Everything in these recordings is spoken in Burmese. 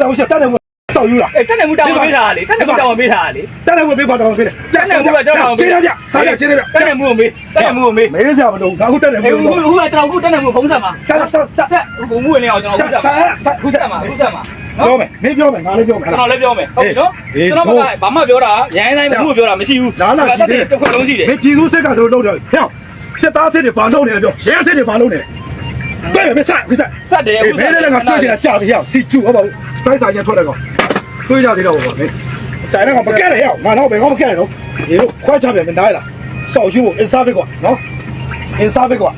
တောင်းချက်တက်တယ်ကိုစောက်ယူလာအေးတက်နေမှုတောင်းပေးတာလေတက်နေမှုတောင်းပေးတာလေတက်တယ်ကိုပေးပါတောင်းပေးတယ်တက်နေမှုကကျွန်တော်ကျေးရပြစားရကျေးရပြတက်နေမှုကိုမေးတက်နေမှုကိုမေးမေးစရာမလိုငါခုတက်တယ်အေးကိုခုခုကကျွန်တော်ခုတက်နေမှုဖုံးဆက်မှာဆက်ဆက်ဆက်ဆက်ဘုံမှုဝင်နေအောင်ကျွန်တော်ဆက်ခုဆက်ဆက်ဆက်ခုဆက်ဆက်မှာခုဆက်မှာပြောမယ်မင်းပြောမယ်ငါလည်းပြောမယ်ကျွန်တော်လည်းပြောမယ်ဟုတ်ပြီနော်အေးကျွန်တော်ကဘာမှပြောတာရိုင်းတိုင်းဘူးပြောတာမရှိဘူးလာလာကြည့်တယ်တစ်ခွက်လုံးရှိတယ်မင်းပြည်သူစစ်ကတို့လုပ်တယ်ဟဲ့စစ်သားစစ်တွေဘာလုပ်နေလဲပြောရဲစစ်တွေဘာလုပ်နေလဲ တွေ့မယ်မဆက်ခုဆက်ဆက်တယ်အေးအခုမင်းလည်းငါတွေ့ချင်တာကြာပြီဟဲ့စီချူဟုတ်ပါဘူးတိုင်းစာရင်ထွက်တယ်ကောတွေ့ကြသေးတော့ဘောမင်းဆိုင်တော့မကဲရဟဲ့ငါတော့ဘယ်ကောမကဲရတော့ဒီလိုခွဲချပြန်မနိုင်လားစောက်ရှူဖို့အင်စားဘစ်ကွာနော်အင်စားဘစ်ကွာ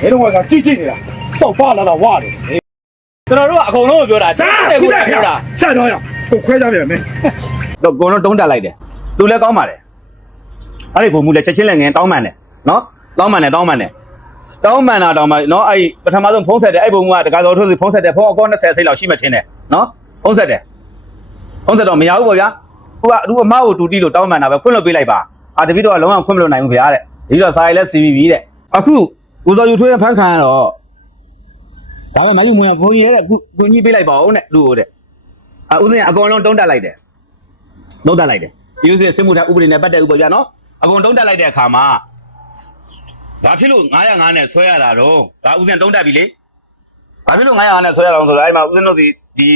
ဒီတော့ကကြည့်ကြည့်နေတာစောက်ပါလာတော့ဝါတယ်ကျွန်တော်တို့ကအကုန်လုံးကိုပြောတာစားတယ်ခုကိုဆက်ဟဲ့ပြောတာဆက်တော့ရကိုခွဲကြပြန်မင်းတော့ကိုတော့တုံးတက်လိုက်တယ်သူလည်းကောင်းပါတယ်အဲ့ဒီဘုံမူလည်းချက်ချင်းလည်းငင်တောင်းမှန်တယ်နော်တောင်းမှန်တယ်တောင်းမှန်တယ် တောင်းမှန်တာတောင်းမှန်နော်အဲ့ပထမဆုံးဖုံးဆက်တယ်အဲ့ဘုံကတကားတော်ထိုးစီဖုံးဆက်တယ်ဖုံးအကော20စိတ်လောက်ရှိမှထင်တယ်နော်ဖုံးဆက်တယ်ဖုံးဆက်တော့မရဘူးပေါ့ဗျာသူကသူအမကိုတူတီလို့တောင်းမှန်တာပဲခွင့်လွှတ်ပေးလိုက်ပါအာတပည့်တော့လုံးဝခွင့်မလွှတ်နိုင်ဘူးဗျာတဲ့ဒီတော့စာရီလည်း CVB တဲ့အခုဦးစောယူထွေးဖန်ခံရတော့ဘာမှမယူမဝင်ဘုံကြီးရဲ့အခုဘုံကြီးပေးလိုက်ပါဦးနဲ့လူ့ကိုတဲ့အာဦးစင်ကအကောင်လုံးတုံးတက်လိုက်တယ်တုံးတက်လိုက်တယ်ဒီဥစ္စာစစ်မှုထမ်းဥပဒေနဲ့ပတ်သက်ဥပဒေပြနော်အကုန်တုံးတက်လိုက်တဲ့အခါမှာ ဘာဖြစ်လို့905နဲ့ဆွဲရတာတော့ဒါဥစဉ်တုံးတက်ပြီလေဘာဖြစ်လို့905နဲ့ဆွဲရအောင်ဆိုတော့အဲ့မှာဥစဉ်တို့ဒီဒီ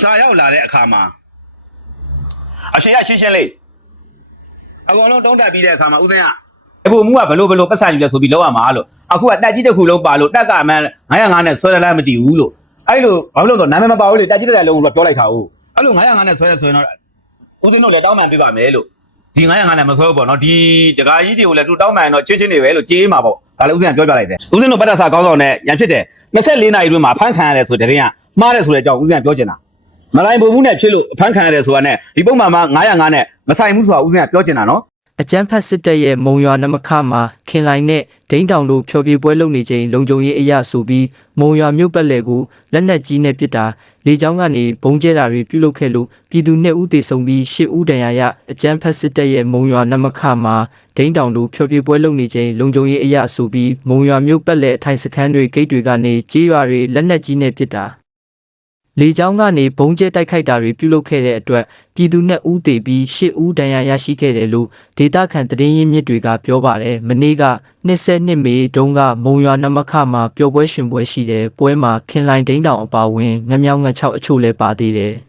စာရောက်လာတဲ့အခါမှာအရှင်ရရှင်းရှင်းလေးအကုန်လုံးတုံးတက်ပြီးတဲ့အခါမှာဥစဉ်ကအခုမှုကဘလို့ဘလို့ပတ်စံယူလဲဆိုပြီးလောက်ရမှာလို့အခုကတက်ကြီးတစ်ခုလုံးပါလို့တက်ကမှ905နဲ့ဆွဲရလားမသိဘူးလို့အဲ့လိုဘာလို့လဲဆိုတော့နာမည်မပါဘူးလေတက်ကြီးတဲ့လုံးလို့ပြောလိုက်တာဟုတ်အဲ့လို905နဲ့ဆွဲရဆိုရင်တော့ဦးစင်းတို့လည်းတောင်းပန်ပြပါမယ်လို့ ဒီ905နဲ့မဆွဲဘူးပေါ့နော်ဒီတကာကြီးတွေကိုလည်းသူတောင်းပန်ရင်တော့ချင်းချင်းတွေပဲလို့ကြေးမှာပေါ့ဒါလည်းဦးစင်းကပြောပြလိုက်တယ်ဦးစင်းတို့ပတ်သက်စာကောင်းဆောင်နဲ့ရန်ဖြစ်တယ်24နာရီတွင်းမှာဖမ်းခံရတယ်ဆိုတဲ့တဲ့ကမှားတယ်ဆိုတဲ့အကြောင်းဦးစင်းကပြောချင်တာမလိုင်းပုံမှုနဲ့ဖြစ်လို့ဖမ်းခံရတယ်ဆိုတာနဲ့ဒီပုံမှန်မှာ905နဲ့မဆိုင်ဘူးဆိုတာဦးစင်းကပြောချင်တာနော် အကြမ်းဖက်စစ်တပ်ရဲ့မုံရွာနမခမှာခင်လိုင်နဲ့ဒိန်းတောင်တို့ဖျော်ဖြေပွဲလုပ်နေချိန်လုံခြုံရေးအရာဆိုပြီးမုံရွာမြို့ပတ်လည်ကိုလက်နက်ကြီးနဲ့ပစ်တာလေကြောင်းကနေဘုံကျဲတာတွေပြုလုပ်ခဲ့လို့ပြည်သူနှစ်ဦးသေဆုံးပြီးရှစ်ဦးဒဏ်ရာရအကြမ်းဖက်စစ်တပ်ရဲ့မုံရွာနမခမှာဒိန်းတောင်တို့ဖျော်ဖြေပွဲလုပ်နေချိန်လုံခြုံရေးအရာဆိုပြီးမုံရွာမြို့ပတ်လည်အထိုင်စခန်းတွေဂိတ်တွေကနေကြေးရွာတွေလက်နက်ကြီးနဲ့ပစ်တာ လေကြောင်းကနေဘုံကျဲတိုက်ခိုက်တာတွေပြုလုပ်ခဲ့တဲ့အတွက်ပြည်သူနဲ့ဦးသေးပြီးရှစ်ဦးဒဏ်ရာရရှိခဲ့တယ်လို့ဒေတာခန်သတင်းရင်းမြစ်တွေကပြောပါတယ်မနေ့က22မေတုန်းကမုံရွာနမခမှာပျော်ပွဲရှင်ပွဲရှိတယ်ပွဲမှာခင်လိုင်ဒိန်းတောင်အပါအဝင်ငမြောင်ငချောက်အချို့လည်းပါသေးတယ်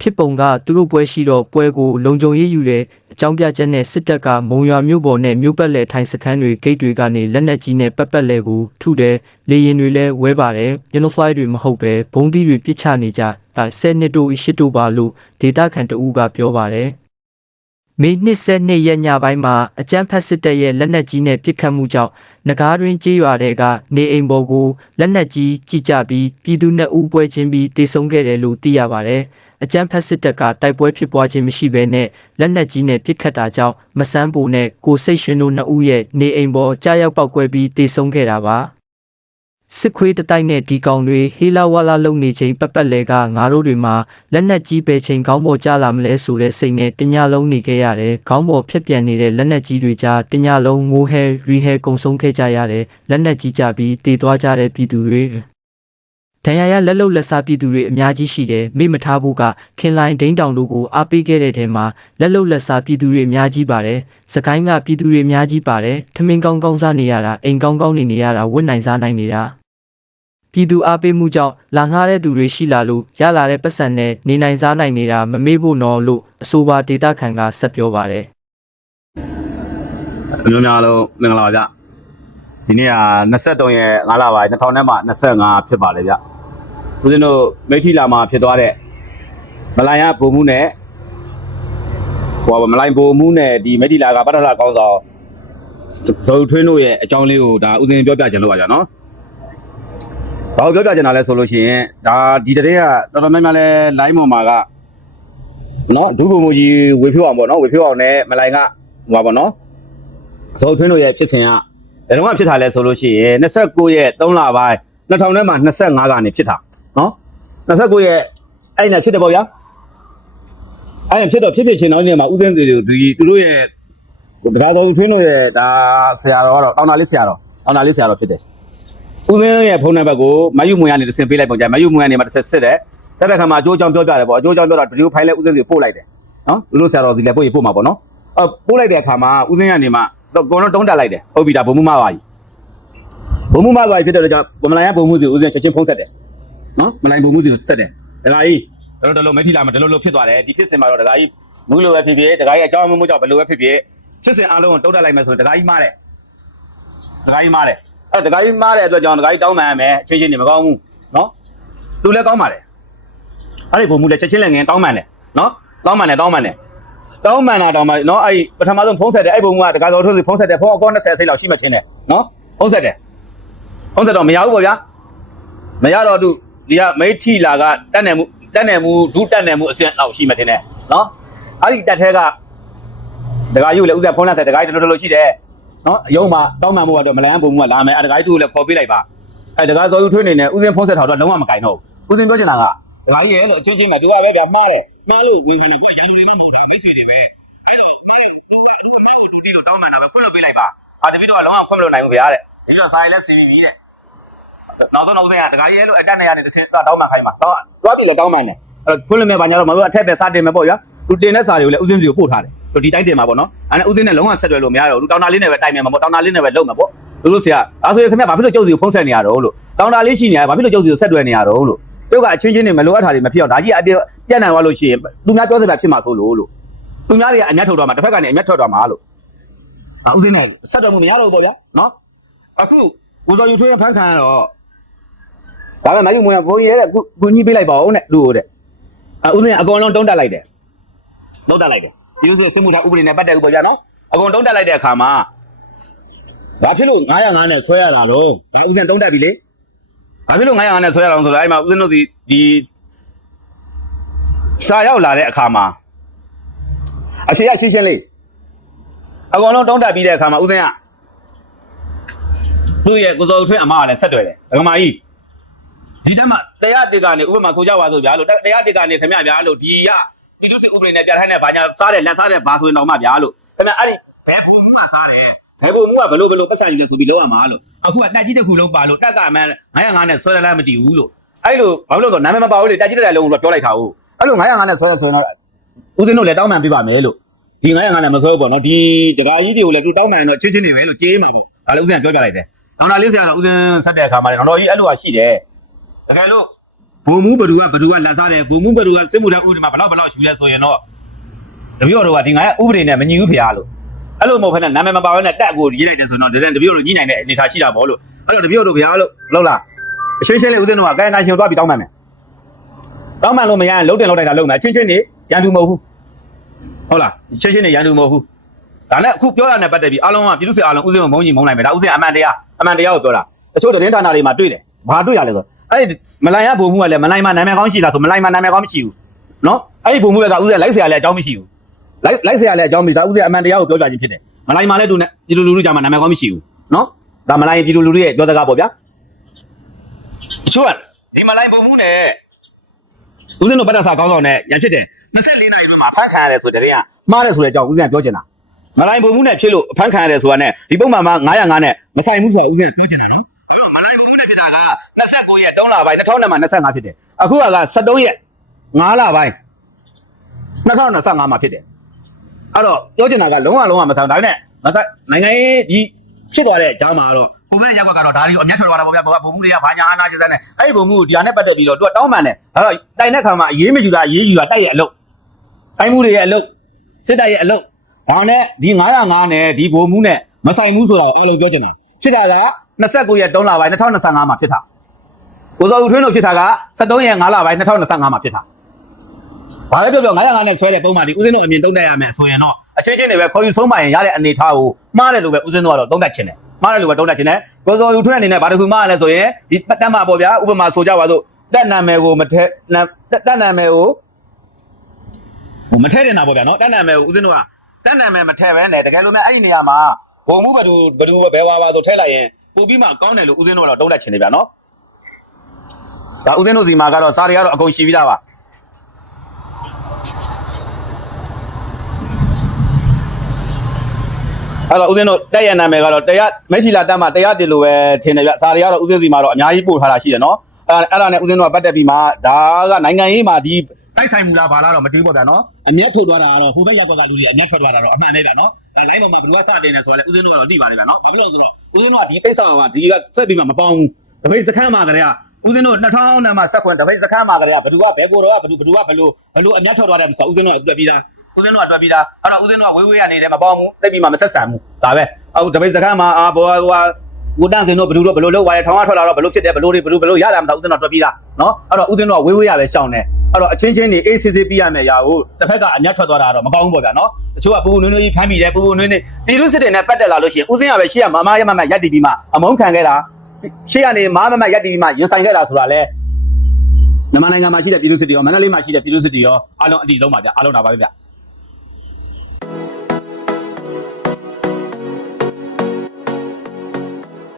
ဖြစ်ပုံကသူတို့ပွဲရှိတော့ပွဲကိုလုံခြုံရေးယူတဲ့အကြောင်းပြချက်နဲ့စစ်တပ်ကမုံရွာမြို့ပေါ်နဲ့မြို့ပတ်လည်ထိုင်စခန်းတွေဂိတ်တွေကနေလက်နက်ကြီးနဲ့ပတ်ပတ်လဲကိုထုတယ်လေရင်တွေလည်းဝဲပါတယ်။ uniform တွေမဟုတ်ပဲဘုံသီးတွေပြစ်ချနေကြဒါ10နှစ်တို့8တို့ပါလို့ဒေတာခန်တအူးကပြောပါတယ်။မေ22ရက်ညပိုင်းမှာအကြမ်းဖက်စစ်တပ်ရဲ့လက်နက်ကြီးနဲ့ပစ်ခတ်မှုကြောင့်နဂါးတွင်ကြေးရွာတဲ့ကနေအိမ်ပေါ်ကိုလက်နက်ကြီးကြီးကြပြီးပြည်သူနဲ့ဦးပွဲချင်းပြီးတေဆုံးခဲ့တယ်လို့သိရပါတယ်။ အကြမ်းဖက်စစ်တပ်ကတိုက်ပွဲဖြစ်ပွားခြင်းမရှိဘဲနဲ့လက်နက်ကြီးနဲ့ပစ်ခတ်တာကြောင့်မဆန်းပူနဲ့ကိုစိတ်ရွှင်တို့နှစ်ဦးရဲ့နေအိမ်ပေါ်ကြားရောက်ပောက်ကွဲပြီးတေဆုံးခဲ့တာပါစစ်ခွေးတတိုက်နဲ့ဒီကောင်တွေဟေလာဝါလာလုံနေချိန်ပတ်ပတ်လဲကငါတို့တွေမှာလက်နက်ကြီးပဲချိန်ခေါင်းပေါ်ကျလာမလဲဆိုတဲ့စိတ်နဲ့တညလုံးနေခဲ့ရတယ်ခေါင်းပေါ်ဖြက်ပြန်နေတဲ့လက်နက်ကြီးတွေကြားတညလုံးငိုးဟဲရီဟဲကုံဆုံးခဲ့ကြရတယ်လက်နက်ကြီးကြပြီးတေသွားကြတဲ့ပြည်သူတွေ ဒဏ်ရာရလက်လုံလက်စားပြည်သူတွေအများကြီးရှိတယ်မေ့မထားဘူးကခင်လိုင်းဒိန်းတောင်တို့ကိုအားပေးခဲ့တဲ့ထဲမှာလက်လုံလက်စားပြည်သူတွေအများကြီးပါတယ်စကိုင်းကပြည်သူတွေအများကြီးပါတယ်ထမင်းကောင်းကောင်းစားနေရတာအိမ်ကောင်းကောင်းနေနေရတာဝတ်နိုင်စားနိုင်နေတာပြည်သူအားပေးမှုကြောင့်လာငှားတဲ့သူတွေရှိလာလို့ရလာတဲ့ပတ်စံနဲ့နေနိုင်စားနိုင်နေတာမမေ့ဖို့နော်လို့အဆိုပါဒေတာခန်ကဆက်ပြောပါတယ်အမျိုးများလုံးမင်္ဂလာပါဗျ ဒီနေ့က23ရက်5လပိုင်း2000နဲ့မှ25ဖြစ်ပါလေဗျဦးဇင်းတို့မိထီလာမှာဖြစ်သွားတဲ့မလိုင်ရပုံမှုနဲ့ဟိုမလိုင်ပုံမှုနဲ့ဒီမိထီလာကပတ္တလာကောင်းဆောင်ဇော်ထွင်းတို့ရဲ့အကြောင်းလေးကိုဒါဦးဇင်းပြောပြကြလို့ပါဗျနော်ဘာလို့ပြောပြကြတာလဲဆိုလို့ရှိရင်ဒါဒီတည်းကတော်တော်များများလဲ line ပေါ်မှာကနော်ဒုဗိုလ်မှူးကြီးဝေဖြိုးအောင်ပေါ့နော်ဝေဖြိုးအောင်နဲ့မလိုင်ကဟိုပါပေါ့နော်ဇော်ထွင်းတို့ရဲ့ဖြစ်စဉ်က ဘယ်တော့မှဖြစ်တာလဲဆိုလို့ရှိရင်29ရက်3လပိုင်း2000ထဲမှာ25ကနေဖြစ်တာနော်29ရက်အဲ့နဲ့ဖြစ်တယ်ပေါ့ဗျာအဲ့နဲ့ဖြစ်တော့ဖြစ်ဖြစ်ချင်းတော့နေမှာဥစဉ်တွေဒီသူတို့ရဲ့ဒကာတော်ထွင်းတို့ရဲ့ဒါဆရာတော်ကတော့တောင်းတာလေးဆရာတော်တောင်းတာလေးဆရာတော်ဖြစ်တယ်ဦးစင်းရဲ့ဖုန်းနံပါတ်ကိုမယူမွေကနေတစ်ဆင့်ပေးလိုက်ပုံကြမယူမွေကနေမှတစ်ဆက်စစ်တယ်ဆက်တဲ့ခါမှာအကျိုးအကြောင်းပြောပြတယ်ပေါ့အကျိုးအကြောင်းပြောတာဗီဒီယိုဖိုင်လေးဦးစင်းစီပို့လိုက်တယ်နော်လူလို့ဆရာတော်စီလည်းပို့ရပို့မှာပေါ့နော်အဲပို့လိုက်တဲ့အခါမှာဦးစင်းကနေမှ တော့ကိုတော့တုံးတက်လိုက်တယ်ဟုတ်ပြီဒါဘုံမှုမပါကြီးဘုံမှုမပါကြီးဖြစ်တဲ့တော့ကြောင့်ဗမလိုင်းရဘုံမှုစီဦးစင်းချက်ချင်းဖုန်းဆက်တယ်နော်မလိုင်းဘုံမှုစီကိုဆက်တယ်ဒကာကြီးတော့တလုံးမထီလာမတလုံးလို့ဖြစ်သွားတယ်ဒီဖြစ်စင်မှာတော့ဒကာကြီးမူးလို့ပဲဖြစ်ဖြစ်ဒကာကြီးအကြောင်းမျိုးမျိုးကြောင့်ဘယ်လိုပဲဖြစ်ဖြစ်ဖြစ်စင်အားလုံးကိုတုံးတက်လိုက်မယ်ဆိုရင်ဒကာကြီးမားတယ်ဒကာကြီးမားတယ်အဲဒကာကြီးမားတဲ့အတွက်ကြောင့်ဒကာကြီးတောင်းပန်ရမယ်ချင်းချင်းနေမကောင်းဘူးနော်သူလည်းကောင်းပါတယ်အဲ့ဒီဘုံမူလည်းချက်ချင်းလည်းငင်တောင်းပန်တယ်နော်တောင်းပန်တယ်တောင်းပန်တယ် တောင်းပန်တာတောင်းပန်နော်အဲ့ဒီပထမဆုံးဖုံးဆက်တယ်အဲ့ဘုံမူကဒကာတော်ထုတ်စီဖုံးဆက်တယ်ဖုံးအကော20စိတ်လောက်ရှိမှထင်တယ်နော်ဖုံးဆက်တယ်ဖုံးဆက်တော့မရဘူးပေါ့ဗျာမရတော့သူဒီကမိထီလာကတက်နေမှုတက်နေမှုဒုတက်နေမှုအဆင့်လောက်ရှိမှထင်တယ်နော်အဲ့ဒီတက်ထဲကဒကာကြီးကိုလည်းဥစ္စာဖုံးလိုက်တယ်ဒကာကြီးတော်တော်တော်ရှိတယ်နော်အယုံမှာတောင်းမှမို့ကတော့မလန်းပုံမှုကလာမယ်အဲတကားကြီးသူ့ကိုလည်းခေါ်ပေးလိုက်ပါအဲတကားစောယူထွေးနေနဲ့ဥစဉ်ဖုံးဆက်ထောက်တော့လုံးဝမကင်တော့ဘူးဥစဉ်ပြောချင်တာက တကားကြီးရဲ့လို့အချင်းချင်းမှာသူကပဲဗျာမှားတယ်မှားလို့ဝင်နေကွာရန်လူတွေမဟုတ်တာမိတ်ဆွေတွေပဲအဲ့တော့မင်းတို့ကသူ့မင်းကိုတူတီလို့တောင်းမှန်တာပဲခွင့်လွှတ်ပေးလိုက်ပါဟာတပည့်တော့လုံးဝခွင့်မလွှတ်နိုင်ဘူးဗျာတဲ့ဒီတော့စာရည်လဲစီဗီတဲ့နောက်ဆုံးနောက်ဆုံးကတကားကြီးရဲ့လို့အတက်နေရနေတစ်စင်းတောင်းမှန်ခိုင်းမှာတော့တွားပြီလည်းတောင်းမှန်တယ်အဲ့ခွင့်လွှတ်မဲ့ဘာညာတော့မတို့အထက်ပဲစတင်မယ်ပေါ့ဗျာသူတင်တဲ့စာတွေကိုလည်းဥစဉ်စီကိုပို့ထားတယ်သူဒီတိုင်းတင်မှာပေါ့နော်အဲ့ဒါဥစဉ်နဲ့လုံးဝဆက်သွယ်လို့မရတော့ဘူးတောင်းတာလေးနဲ့ပဲတိုင်မယ်မှာပေါ့တောင်းတာလေးနဲ့ပဲလုပ်မှာပေါ့လို့လို့ဆရာအဲဆိုရင်ခင်ဗျဘာဖြစ်လို့ကျုပ်စီကိုဖုံးဆက်နေရတော့လို့တောင်းတာလေးရှိနေရဘာဖြစ်လို့ကျုပ်စီကိုဆက်သွယ်နေရတော့လို့ ကျုပ်ကအချင်းချင်းတွေမလိုအပ်တာတွေမဖြစ်အောင်ဒါကြီးအပြည့်ပြတ်နိုင်သွားလို့ရှိရင်သူများပြောစရာဖြစ်မှာဆိုလို့လို့သူများတွေကအညက်ထုတ်သွားမှာတစ်ဖက်ကနေအညက်ထွက်သွားမှာလို့အဲဥစဉ်နဲ့ဆက်တော်မှုမရတော့ဘူးပေါ့ဗျာနော်အခုဦးစောယူထွေးဖန်ခံရတော့ဒါတော့နိုင်ယူမွန်ကဘုန်းကြီးရဲ့ကုကုညီပေးလိုက်ပါဦးနဲ့လူ့တဲ့အဲဥစဉ်အကောင်လုံးတုံးတက်လိုက်တယ်တုံးတက်လိုက်တယ်ဒီဥစဉ်စစ်မှုထမ်းဥပဒေနဲ့ပတ်သက်ဥပဒေဗျာနော်အကောင်တုံးတက်လိုက်တဲ့အခါမှာဘာဖြစ်လို့905နဲ့ဆွဲရတာတော့ငါဥစဉ်တုံးတက်ပြီလေ ဘာဖြစ်လို့905နဲ့ဆွဲရအောင်ဆိုတော့အဲ့မှာဥစဉ်တို့ဒီဒီစာရောက်လာတဲ့အခါမှာအရှိရရှင်းရှင်းလေးအကောင်လုံးတုံးတက်ပြီးတဲ့အခါမှာဥစဉ်ကသူ့ရဲ့ကိုစောထွေးအမကလည်းဆက်တွေ့တယ်ဒကမာကြီးဒီတက်မှာတရားတစ်ကနေဥပမာဆိုကြပါစို့ဗျာလို့တရားတစ်ကနေခင်ဗျဗျာလို့ဒီရဒီလိုစစ်ဥပဒေနဲ့ပြဋ္ဌာန်းတဲ့ဘာညာစားတယ်လက်စားတယ်ဘာဆိုရင်တော့မှဗျာလို့ခင်ဗျအဲ့ဒီဘယ်ကူမှုကစားတယ်ဘယ်ကူမှုကဘလို့ဘလို့ပတ်စံယူလဲဆိုပြီးလောက်ရမှာလို့ အခုကတက်ကြီးတစ်ခုလုံးပါလို့တက်ကမှန်း905နဲ့ဆွဲတယ်လားမတည်ဘူးလို့အဲ့လိုဘာလို့လဲဆိုနာမည်မပါဘူးလေတက်ကြီးတဲ့လုံးလို့ပြောလိုက်တာဟုတ်အဲ့လို905နဲ့ဆွဲရဆိုရင်တော့ဦးစင်းတို့လည်းတောင်းပန်ပြပါမယ်လို့ဒီ905နဲ့မဆွဲဘူးပေါ့နော်ဒီတကားကြီးတွေကိုလည်းသူတောင်းပန်တော့ချင်းချင်းနေပဲလို့ကြေးမှာပေါ့ဒါလည်းဦးစင်းကပြောပြလိုက်တယ်ဒေါက်တာလေးဆရာတော့ဦးစင်းဆက်တဲ့အခါမှာလည်းတော်တော်ကြီးအဲ့လိုကရှိတယ်တကယ်လို့ဘုံမှုဘဒူကဘဒူကလက်စားတယ်ဘုံမှုဘဒူကစစ်မှုထမ်းဥပဒေမှာဘလောက်ဘလောက်ယူလဲဆိုရင်တော့တပည့်တော်တို့ကဒီငါရဲ့ဥပဒေနဲ့မညီဘူးဖေဟာလို့ အဲ့လိုမဟုတ်ဖ ೇನೆ နာမည်မပါဘဲနဲ့တက်ကိုရေးလိုက်တယ်ဆိုတော့ဒီတဲ့တပည့်တော်ညှိနိုင်တဲ့အနေထားရှိတာပေါ့လို့အဲ့တော့တပည့်တော်တို့ဖေဟာလို့လောက်လားအရှင်းရှင်းလေးဦးသိန်းတို့ကကာယနာရှင်သွားပြီးတောင်းပန်မယ်တောင်းပန်လို့မရရင်လုံးတင်လောက်တိုက်တာလုံးမယ်အချင်းချင်းနေရန်သူမဟုတ်ဘူးဟုတ်လားရှင်းရှင်းနေရန်သူမဟုတ်ဘူးဒါနဲ့အခုပြောတာနဲ့ပတ်သက်ပြီးအားလုံးကပြည်သူ့စစ်အားလုံးဦးစင်းကိုမုန်းကြီးမုန်းနိုင်မယ်ဒါဦးစင်းအမှန်တရားအမှန်တရားကိုပြောတာတချို့သတင်းဌာနတွေမှာတွေ့တယ်ဘာတွေ့ရလဲဆိုအဲ့ဒီမလိုင်ရဘုံမှုကလည်းမလိုင်မှာနာမည်ကောင်းရှိလားဆိုမလိုင်မှာနာမည်ကောင်းမရှိဘူးနော်အဲ့ဒီဘုံမှုကဦးစင်းလိုက်ဆရာလည်းအကြောင်းမရှိဘူး လိုက်လိုက်ဆရာလည်းအကြောင်းမရှိဒါဦးစင်းအမှန်တရားကိုပြောပြခြင်းဖြစ်တယ်မလိုင်မှာလည်းသူနဲ့ပြည်သူလူထုကြမှာနာမည်ကောင်းမရှိဘူးနော်ဒါမလိုင်ပြည်သူလူထုရဲ့ပြောစကားပေါ့ဗျာတချို့ကဒီမလိုင်ဘုံမှုနဲ့ဦးစင်းတို့ပတ်သက်စာကောင်းဆောင်နဲ့ရန်ဖြစ်တယ်24နာရီမှာဖန်ခံရတယ်ဆိုတဲ့တရင်ကမှားတယ်ဆိုတဲ့အကြောင်းဦးစင်းကပြောချင်တာမလိုင်ဘုံမှုနဲ့ဖြစ်လို့ဖန်ခံရတယ်ဆိုတာနဲ့ဒီပုံမှန်မှာ905နဲ့မဆိုင်ဘူးဆိုတာဦးစင်းကပြောချင်တာနော်မလိုက်ဘူးနဲ့ဖြစ်တာက29ရက်3လပိုင်း2025ဖြစ်တယ်အခုက73ရက်5လပိုင်း2025မှာဖြစ်တယ် အဲ့တော့ပြောချင်တာကလုံးဝလုံးဝမဆိုင်ဒါပေမဲ့မဆိုင်နိုင်ငံရေးဒီဖြစ်သွားတဲ့ကြားမှာတော့ကိုမဲရက်ကွက်ကတော့ဒါတွေကိုအမျက်ထွက်သွားတာပေါ့ဗျာဘုံမှုတွေကဘာညာအာနာရှင်းစမ်းနေအဲ့ဒီဘုံမှုဒီဟာနဲ့ပတ်သက်ပြီးတော့သူကတောင်းပန်တယ်ဒါတော့တိုင်တဲ့ခါမှာအေးမယူတာအေးယူတာတိုက်ရဲ့အလုပ်တိုင်းမှုတွေရဲ့အလုပ်စစ်တပ်ရဲ့အလုပ်ဒါနဲ့ဒီ905နဲ့ဒီဘုံမှုနဲ့မဆိုင်ဘူးဆိုတော့အဲ့လိုပြောချင်တာဖြစ်တာက29ရက်3လပိုင်း2025မှာဖြစ်တာကိုစောဦးထွင်းတို့ဖြစ်တာက73ရက်5လပိုင်း2025မှာဖြစ်တာ ဘာလဲပြောပြော905နဲ့ဆွဲတဲ့ပုံမှန်ဒီဦးစင်းတို့အမြင်သုံးတတ်ရမယ်ဆိုရင်တော့အချင်းချင်းတွေပဲခေါ်ယူဆုံးမရင်ရတဲ့အနေထားကိုမှားတယ်လို့ပဲဦးစင်းတို့ကတော့သုံးတတ်ချင်တယ်မှားတယ်လို့ပဲသုံးတတ်ချင်တယ်ကိုစောဦးထွင်းအနေနဲ့ဘာတစ်ခုမှားရလဲဆိုရင်ဒီတက်မှပေါ့ဗျာဥပမာဆိုကြပါစို့တက်နာမည်ကိုမထဲတက်နာမည်ကိုဟိုမထဲတင်တာပေါ့ဗျာနော်တက်နာမည်ကိုဦးစင်းတို့ကတက်နာမည်မထဲပဲနဲ့တကယ်လို့များအဲ့ဒီနေရာမှာဘုံမှုဘဒူဘဒူဘယ်ဝါပါဆိုထဲလိုက်ရင်ပို့ပြီးမှကောင်းတယ်လို့ဦးစင်းတို့ကတော့တုံးလိုက်ချင်နေဗျာနော်ဒါဦးစင်းတို့စီမှာကတော့စားတွေကတော့အကုန်ရှိပြီးသားပါ အဲ့တော့ဦးဇင်းတို့တက်ရနာမယ်ကတော့တရားမရှိလာတက်မှာတရားတင်လို့ပဲထင်တယ်ဗျစာတွေကတော့ဦးဇင်းစီမှာတော့အများကြီးပို့ထားတာရှိတယ်နော်အဲ့အဲ့ဒါနဲ့ဦးဇင်းတို့ကပတ်သက်ပြီးမှဒါကနိုင်ငံရေးမှာဒီတိုက်ဆိုင်မူလားဘာလားတော့မတွေးပေါ့ဗျာနော်အမျက်ထုတ်သွားတာကတော့ဟိုဘက်ရောက်ကလူတွေအမျက်ထွက်သွားတာတော့အမှန်ပဲဗျာနော်အဲလိုင်းပေါ်မှာဘယ်သူကစတင်နေဆိုတော့လေဦးဇင်းတို့ကတော့သိပါတယ်ဗျာနော်ဘာဖြစ်လို့လဲဆိုတော့ဦးဇင်းတို့ကဒီကိစ္စကဒီကစက်ပြီးမှမပေါင်းဘူးတပိတ်စခန်းမှာကလေးကဦးဇင်းတို့2000နဲ့မှစက်ခွန်တပိတ်စခန်းမှာကလေးကဘယ်သူကဘယ်ကိုတော့ကဘယ်သူဘယ်သူကဘယ်လိုဘယ်လိုအမျက်ထွက်သွားတယ်ဆိုတော့ဦးဇင်းတို့ကတွေ့ပြီးသား ဦးဇင်းတို့ကတွေ့ပြီးသားအဲ့တော့ဦးဇင်းတို့ကဝေးဝေးကနေတယ်မပေါင်းဘူးတိတ်ပြီးမှမဆက်ဆံဘူးဒါပဲအခုတပိတ်စခန်းမှာအာဘောဟိုဟာကိုတန်းစင်တို့ဘယ်လိုတော့ဘယ်လိုလုပ်သွားရဲထောင်ကထွက်လာတော့ဘယ်လိုဖြစ်တယ်ဘယ်လိုတွေဘယ်လိုဘယ်လိုရတာမသိဦးဇင်းတို့တွေ့ပြီးသားနော်အဲ့တော့ဦးဇင်းတို့ကဝေးဝေးရပဲရှောင်းတယ်အဲ့တော့အချင်းချင်းနေအေးစစ်စစ်ပြရမယ်ရာကိုတစ်ဖက်ကအမျက်ထွက်သွားတာတော့မကောင်းဘူးပေါ့ဗျာနော်တချို့ကပူပူနွေးနွေးကြီးဖမ်းမိတယ်ပူပူနွေးနွေးပြည်သူစစ်တွေနဲ့ပတ်သက်လာလို့ရှိရင်ဦးစင်းကပဲရှေ့ကမမရမမရက်တီပြီးမှအမုန်းခံခဲ့တာရှေ့ကနေမမမရက်တီပြီးမှရင်ဆိုင်ခဲ့တာဆိုတာလေမြန်မာနိုင်ငံမှာရှိတဲ့ပြည်သူစစ်တွေရောမန္တလေးမှာရှိတဲ့ပြည်သူစစ်တွေရောအားလုံးအတီဆုံးပါဗျာအားလုံးဒါပါပဲဗျာ